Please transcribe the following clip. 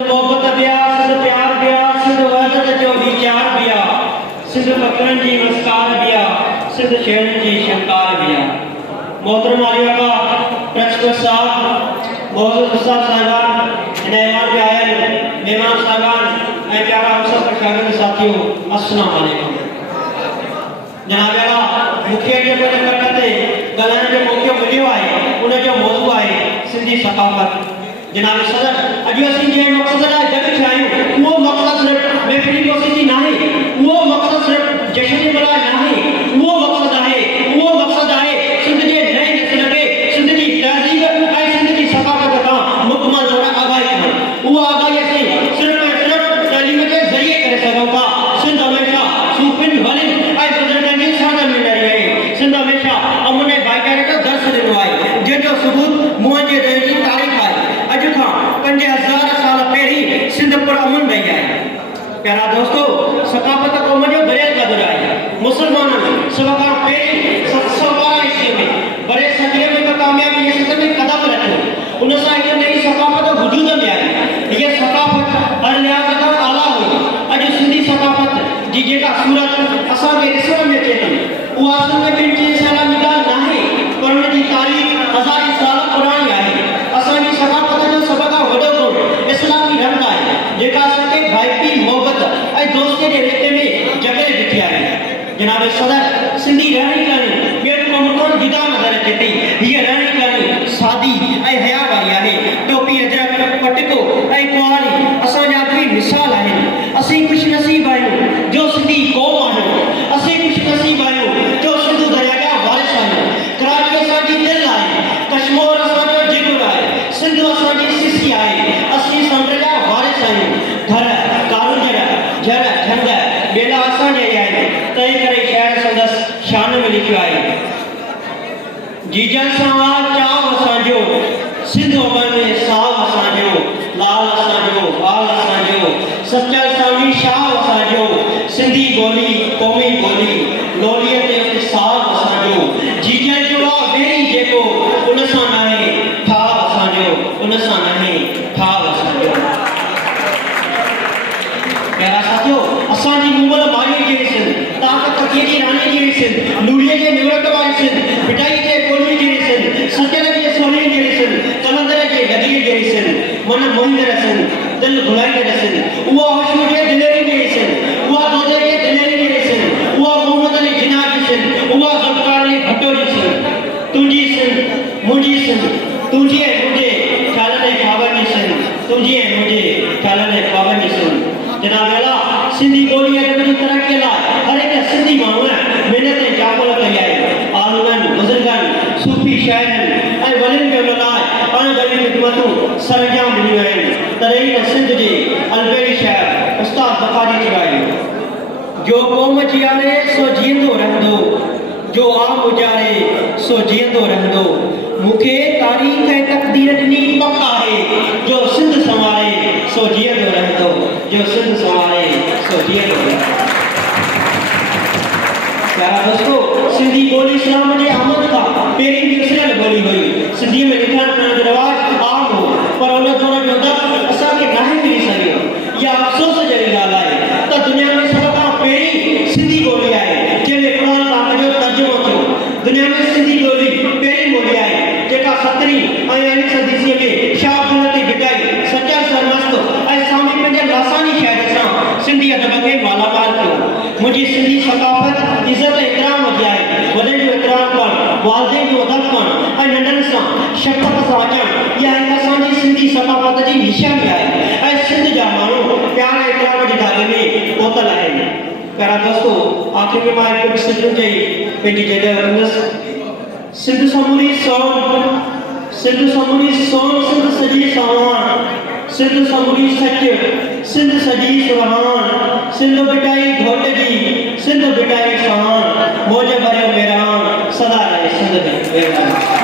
मोहब्बत बिया सिंध प्यार बिया सिंध वहदत जो विचार बिया सिंध फकरन जी मस्कार बिया सिंध शेरन जी शंकार बिया। मोहतरम आलिया का प्रिंसिपल साहब मौजूद उस्ताद साहिबान इनायत पे आयल मेहमान साहिबान ऐ प्यारा अवसर पर शागिर्द साथियों अस्सलाम वालेकुम। जनाब आला मुख्य जो कोने करते गलन जो मौके मिलियो है उन जो मौजू है सिंधी सकाफत। जनाब सदर अॼु असीं जंहिं मक़सद लाइ गॾु थिया आहियूं उहो मक़सदु सिर्फ़ु महफ़िली कोशिशि नाहे, उहो मक़सदु सिर्फ़ु जश्न मल्हाइण नाहे, उहो मक़सदु आहे सिंध जे नए नस्ल खे सिंध जी तहज़ीब ऐं सिंध जी सक़ाफ़त खां मुकमल तौर आगाही करणु। उहा आगाही असीं सिर्फ़ु ऐं सिर्फ़ु तइलीम जे ज़रिए करे सघूं था। सिंध हमेशा सूफ़ियुनि वलियुनि ऐं बुज़ुर्गनि जी साथ में रही आहे। सिंध हमेशा अमन ऐं भाईचारे जो दर्स ॾिनो आहे जंहिंजो सबूत मुंहं जे रहिजी तारीख़ आहे। अॼु खां 5000 साल पहिरीं सिंध पर अमन रही है। प्यारा दोस्तों, सकाफत कौम जो बड़े कदर है। मुसलमान सब खां पहिरीं 712 ईस्वी में बड़े सजरे में कामयाबी जे सिलसिले में कदम रखो। उन सां हिकु नई सकाफत वजूद में आई। ये सकाफत हर लिहाज़ खां आला हुई। अॼु सिंधी सकाफत जी जेका सूरत असां खे ॾिसण में अचे थी उहा असल में 2-3 साल जी ॻाल्हि नाहे, पर उन जी तारीख़ हज़ार साल पुराणी आहे। असांजी सकाफत जो सभ खां वॾो गुण इस्लामी रंग आहे जेका असांखे भाईपी मोहबत ऐं दोस्ती जे रिश्ते में जॻह ॾिठी आहे। जनाब सदर, सिंधी रहणी कहाणी ॿियनि क़ौमुनि खां जुदा नज़र अचे थी। हीअ रहणी कहाणी सादी ऐं हया वारी आहे। टोपी अजरक पटको ऐं कुआरी असांजा कोई मिसाल आहिनि। असीं ख़ुशनसीब आहियूं जो सिंधी क़ौम आहियूं। असीं ख़ुशनसीब आहियूं जो सिंधु दरिया जा वारिस आहियूं। कराची असांजी दिलि आहे, कश्मीर असांजो जिगर आहे, सिंध असांजी सिसी आहे। असीं समुंड जा वारिस आहियूं। घर कारूंजर झर झंग ॿेड़ा असांजा ई आहिनि। तंहिं करे शाइर संदसि शान में लिखियो आहे, जीजन सां चाव असांजो सिंध अमन में साव असांजो लाल असांजो बाल असांजो सचल सामी शाह असांजो सिंधी ॿोली क़ौमी ॿोली लोलीअ ते साव असांजो जीजन जो आहे बेरी जेको उन सां नाहे ठाव असांजो उन सां नाहे ठाव असांजो। प्यारा साथियो, असांजी मुमल माई जी सिंध, ताक़त केरी रानी जी सिंध, नूरीअ जे निवरत वारी सिंध, बिटाई जे ॿोली जी सिंध, सचल जे सोनी जी सिंध, कलंदर जे लॻीअ जी सिंध, मन मोहींदड़ सिंध, दिलि घुलाईंदड़ सिंध, उहा हुस्न जे दिलेरी जी सिंध, उहा दोदे जे दिलेरी जी सिंध, उहा मोहम्मद अली जिन्ना जी सिंध, उहा ज़ुल्फ़िकार अली भुट्टो जी सिंध। तुंहिंजी सिंध मुंहिंजी सिंध, तुंहिंजी ऐं मुंहिंजे ख़्यालनि ऐं ख़्वाबनि जी सिंध, तुंहिंजी ऐं मुंहिंजे ख़्यालनि ऐं ख़्वाबनि जी सिंध। जनाब आला, सिंधी ॿोली अदब जी तरक़ीअ लाइ हर हिकु सिंधी माण्हूअ महिनत ऐं जापल कई आहे। आलिमनि बुज़ुर्गनि सूफ़ी शाइरनि ऐं वलियुनि जो लाइ अणगढ़ी ख़िदमतूं सरंजाम ॾिनियूं आहिनि। तॾहिं त सिंध जे अलबेरी शाइर उस्ताद बखारी चयो आहे, जो क़ौम जीआरे सो जीअंदो रहंदो, जो आम उजारे सो जीअंदो रहंदो। मूंखे तारीख़ ऐं तक़दीर ॾिनी पक आहे, जो सिंध संवारे सो जीअंदो रहंदो, जो सिंध संवारे सो जीअंदो रहंदो। प्यारा दोस्तों, सिंधी ॿोली इस्लाम जे आमद खां पहिरीं जी विसरियल ॿोली हुई। सिंधीअ में लिखण पढ़ण जो रवाज आम हो, पर उन दौर जो अदब असांखे नाहे मिली सघियो। इहा अफ़सोस जहिड़ी ॻाल्हि आहे त दुनिया में सभ खां पहिरीं सिंधी ॿोली आहे जंहिंमें क़ुर पाक जो तर्जुमो थियो। दुनिया में सिंधी ॿोली पहिरीं ॿोली आहे जेका 17वीं ऐं 18वीं सदी में शाह अब्दुल बिटाई सच्चा सरमस्त ऐं सामी पंहिंजे लासानी शाइरी सां सिंधी अदब खे मालामाल कयो। मुंहिंजी सिंधी सकाफ़त इज़त इकराम जी आहे। वॾनि जो इकराम करणु, वालदेन जो अदब करणु ऐं नंढनि सां शफ़क़त सां अचणु, इहा हिकु असांजी सिंधी सकाफ़त जी निशानी आहे। ऐं सिंध जा माण्हू प्यार ऐं इकराम जी धागे में पोतल आहिनि। प्यारा दोस्तों, आख़िर में मां हिकु सिंध जे पंहिंजी जॻह रखंदुसि। सिंध समूरी सोन, सिंध समूरी सोन, सिंध सॼी सावान, सिंध समूरी सच, सिंध सॼी सुहान, सिंध बिटाई घोट जी, सिंध बिटाई सहान, मौज भरियो मेरान, सदा रहे सिंध में।